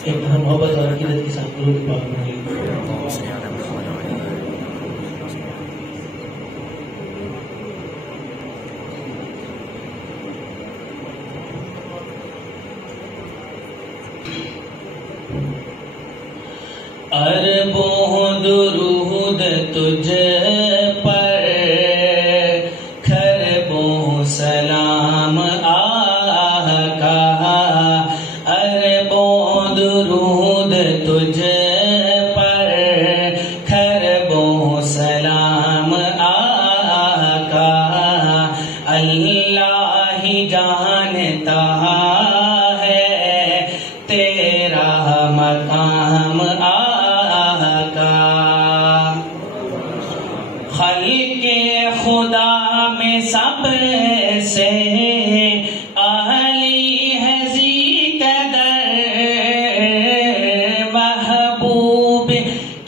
एक मोहब्बत और अकीदत के साथ दुरूद पाक पढ़ें। अरबों दुरूद तुझ पर, खरबों सलाम आका। अरबों दुरूद तुझ पर, खरबों सलाम आका। अल्लाह ही जानता है तेरा मकाम आका। खल्के खुदा में सबसे आली है ज़ीक़दर, महबूब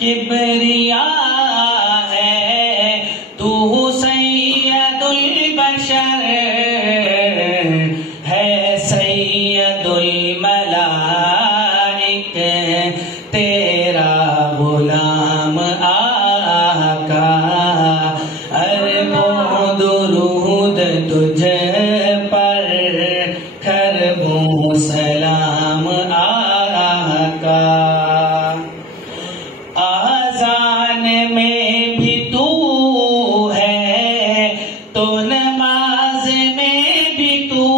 किबरिया है तू सैयदुल बशर, है सैयदुल मलाइक तेरा गुलाम आका। अरबों दुरूद तुझ पर, खरबों सलाम आका। आज़ान में भी तू है तो नमाज में भी तू,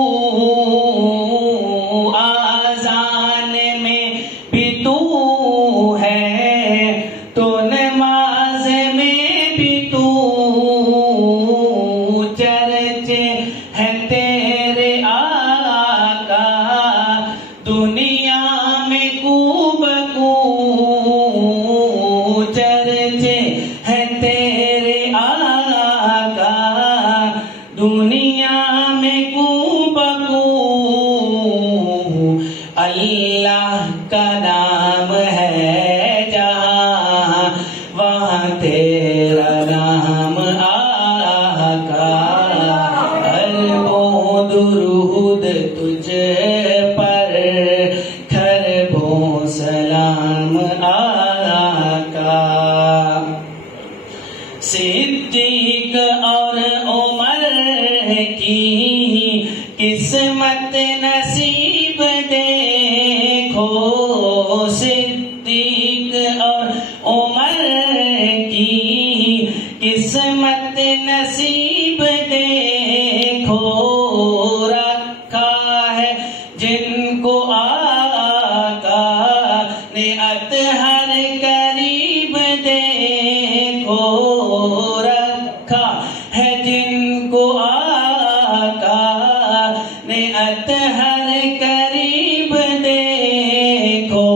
आज़ान में भी तू है तो नमाज में भी तू। चर्चे है तेरे आका दुनिया में कूबकू, चर्चे है तेरे आका दुनिया में कूबकू। अल्लाह का नाम है जहाँ वहाँ तेरा नाम आका। अरबों दुरूद तुझ पर, खरबों सलाम आका। सिद्दीक और उमर की किस्मत नसीब देखो, सिद्दीक और उमर की किस्मत नसीब देखो। रखा है जिनको आका ने अतहर करीब देखो, रखा है जिनको आका ने अतहर करीब देखो।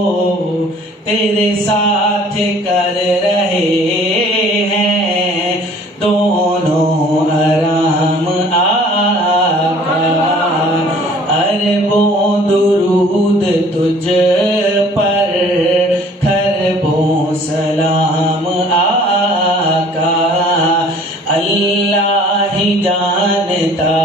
तेरे साथ कर रहे हैं दोनों आराम आका। अरबों दुरूद तुझ पर, खरबों सलाम आका। अल्लाह ही जानता